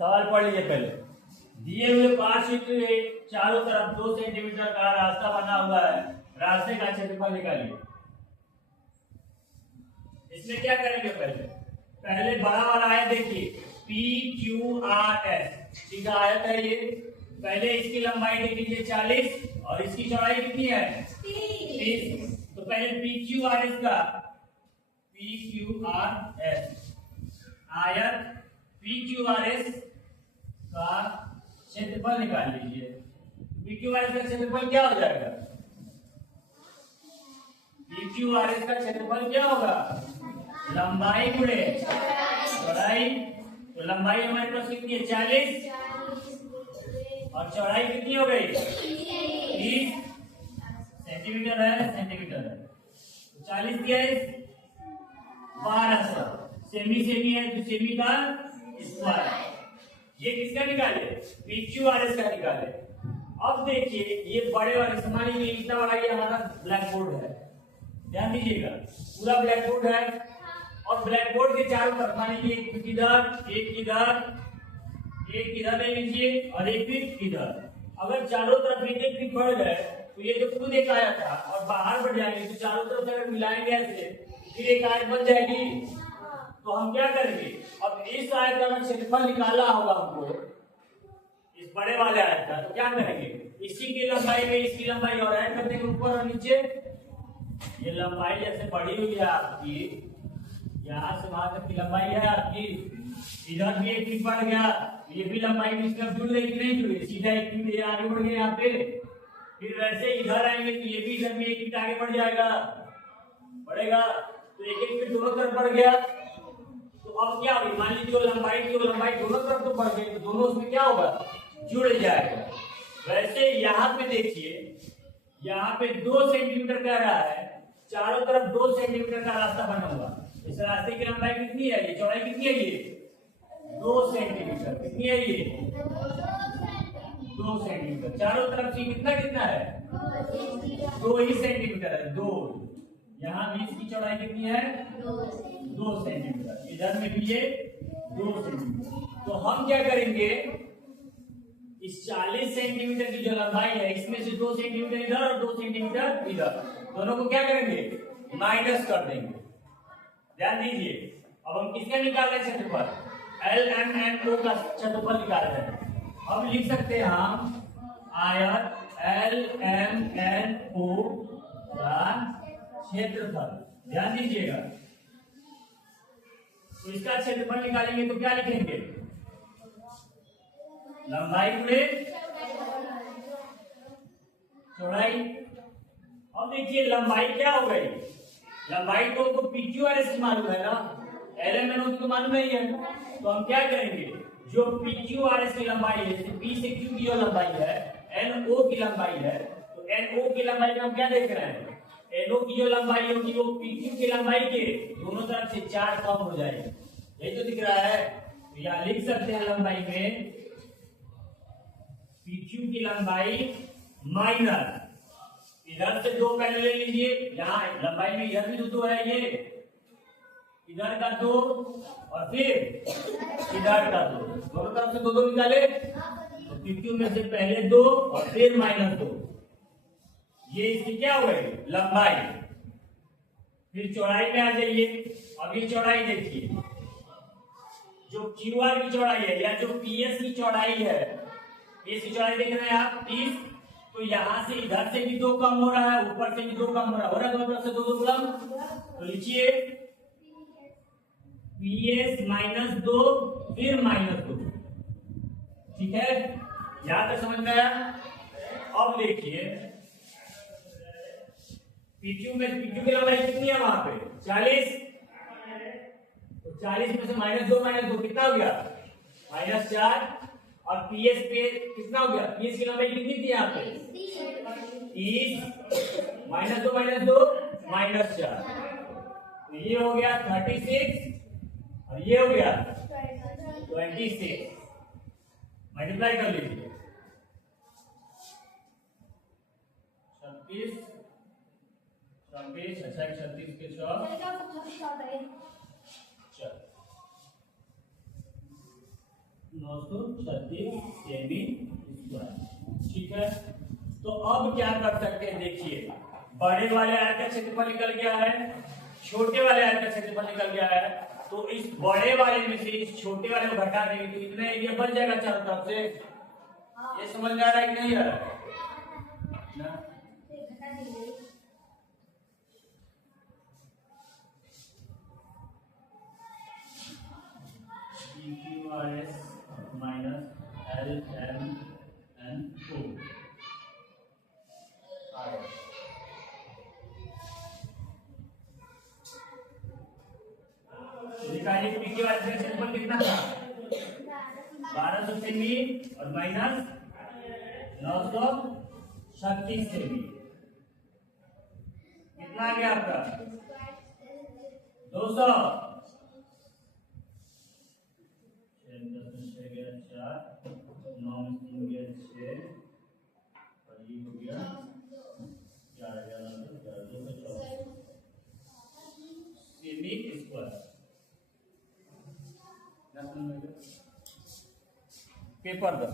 सवाल पढ़ लीजिए पहले। दिए हुए 5 मीटर के चारों तरफ 2 सेंटीमीटर का रास्ता बना हुआ है, रास्ते का क्षेत्रफल निकालिए। इसमें क्या करेंगे? पहले बड़ा वाला है, देखिए PQRS, ठीक है, आयत है ये। पहले इसकी लंबाई देख लीजिए 40 और इसकी चौड़ाई कितनी है? 30। तो पहले PQRS का आयत PQRS का क्षेत्रफल निकाल लीजिए। PQRS का क्षेत्रफल क्या हो जाएगा? PQRS का क्षेत्रफल क्या होगा? लंबाई गुणे चौड़ाई। तो लंबाई हमारे पास कितनी है? 40 और चौड़ाई कितनी हो गई? 30 सेंटीमीटर है। तो 40 दिया है 1200। सेमी है तो सेमी का स्क्वायर। ये किसका निकाले? PQRS का निकाले। अब देखिए ये बड़े वाले समान ही इतना बड़ा ये हमारा ब्लैक बोर्ड है, ध्यान दीजिएगा, पूरा ब्लैक बोर्ड है। और ब्लैक बोर्ड के चारों तरफ मान लीजिए एक इधर ले लीजिए और एक फिर इधर। अगर चारों तरफ एक फिट बढ़ गए तो ये जो खुद एक आया था और बाहर बढ़ जाएंगे, तो चारों तरफ अगर मिलाएंगे ऐसे फिर एक आयत बन जाएगी। तो हम क्या करेंगे? अब इस आयत का क्षेत्रफल निकालना होगा हमको, इस बड़े वाले आयत का। तो क्या करेंगे? इसी की लंबाई में इसकी लंबाई और ऐड कर देंगे ऊपर और नीचे। ये लंबाई जैसे बढ़ी हुई है आपकी, यहाँ से वहां तक की लंबाई है आपकी, इधर भी एक फीट बढ़ गया, ये भी लंबाई में इसका जुड़ गई कि नहीं जुड़ गई? सीधा एक फीट ये आगे बढ़ गया यहाँ पे। फिर वैसे इधर आएंगे तो ये भी इधर में एक फीट आगे बढ़ जाएगा, बढ़ेगा। तो एक फीट दोनों तरफ बढ़ गया। तो अब क्या होगी? मान लीजिए लंबाई दोनों तरफ तो बढ़ गई, तो दोनों उसमें क्या होगा? जुड़ जाएगा। वैसे यहाँ पे देखिए, यहाँ पे 2 सेंटीमीटर कह रहा है, चारों तरफ 2 सेंटीमीटर का रास्ता बना हुआ। इस रास्ते की लंबाई कितनी है? ये चौड़ाई कितनी है? ये 2 सेंटीमीटर। कितनी है ये? 2 सेंटीमीटर। चारों तरफ से कितना है? 2 ही सेंटीमीटर है, 2। यहाँ भी इसकी चौड़ाई कितनी है? 2 सेंटीमीटर। इधर में भी ये 2 सेंटीमीटर। तो हम क्या करेंगे? इस 40 सेंटीमीटर की जो लंबाई है, इसमें से 2 सेंटीमीटर इधर और 2 सेंटीमीटर इधर, दोनों को क्या करेंगे? माइनस कर देंगे। ध्यान दीजिए, अब हम किसका निकाल रहे हैं? क्षेत्रफल LMNO का क्षेत्रफल निकाल रहे हैं। अब लिख सकते हैं हम आयत LMNO का क्षेत्रफल। ध्यान दीजिएगा, तो इसका क्षेत्रफल निकालेंगे तो क्या लिखेंगे? लंबाई गुणे चौड़ाई। अब देखिए लंबाई क्या हो गई? लंबाई तो PQRS की मालूम है ना, LMNO की तो मालूम नहीं है। तो हम क्या करेंगे? जो PQRS की लंबाई है, P से Q की जो लंबाई है, NO की लंबाई है, तो NO की लंबाई में हम क्या देख रहे हैं? NO की जो लंबाई होगी वो PQ की लंबाई के दोनों तरफ से 4 कम हो जाएगी। यही तो दिख रहा है। तो यहाँ लिख सकते हैं लंबाई में PQ की लंबाई माइनस, इधर से 2 पहले ले लीजिए, यहाँ लंबाई में इधर भी 2 है, ये इधर का 2 और फिर इधर का 2, दोनों तरफ से 2 निकाले। तो PQ में से पहले 2 और फिर -2, ये इसकी क्या हो गई? लंबाई। फिर चौड़ाई में आ जाइए। अब ये चौड़ाई देखिए, जो QR की चौड़ाई है या जो PS की चौड़ाई है, PS की चौड़ाई देख रहे हैं आप 30। तो यहाँ से इधर से भी 2 कम हो रहा है, ऊपर से भी 2 कम हो रहा है, दोनों तरफ से 2 कम। तो लिखिए PS -2 फिर -2, ठीक है? यहां तक समझ में आया? अब देखिए PQ की लंबाई कितनी है? वहां पे 40। तो 40 में से -2 कितना हो गया? -4। और PS पे कितना हो गया? PS की लंबाई कितनी थी यहाँ पे? 30 -2 -4। तो ये हो गया 36 और ये हो गया 26। मल्टीप्लाई कर लीजिए। 26 अच्छा 36 के 100 9 936 सेमी स्क्वायर। ठीक है, तो अब क्या कर सकते हैं, देखिए बड़े वाले आयत का क्षेत्रफल निकल गया है, छोटे वाले आयत का क्षेत्रफल निकल गया है, तो इस बड़े वाले में से इस छोटे वाले को घटा देंगे तो इतना एरिया बच जाएगा चारों तरफ से। ये समझ में आ रहा है कि नहीं आ रहा है? PQRS माइनस LMNO निकालिए। PQRS का क्षेत्रफल कितना था? 1200 सेमी और माइनस 936 सेमी, कितना आ गया आपका? 200। 4 9 3 गया 6 और ये हो गया 4,214 सेमी स्क्वायर। पेपर दो।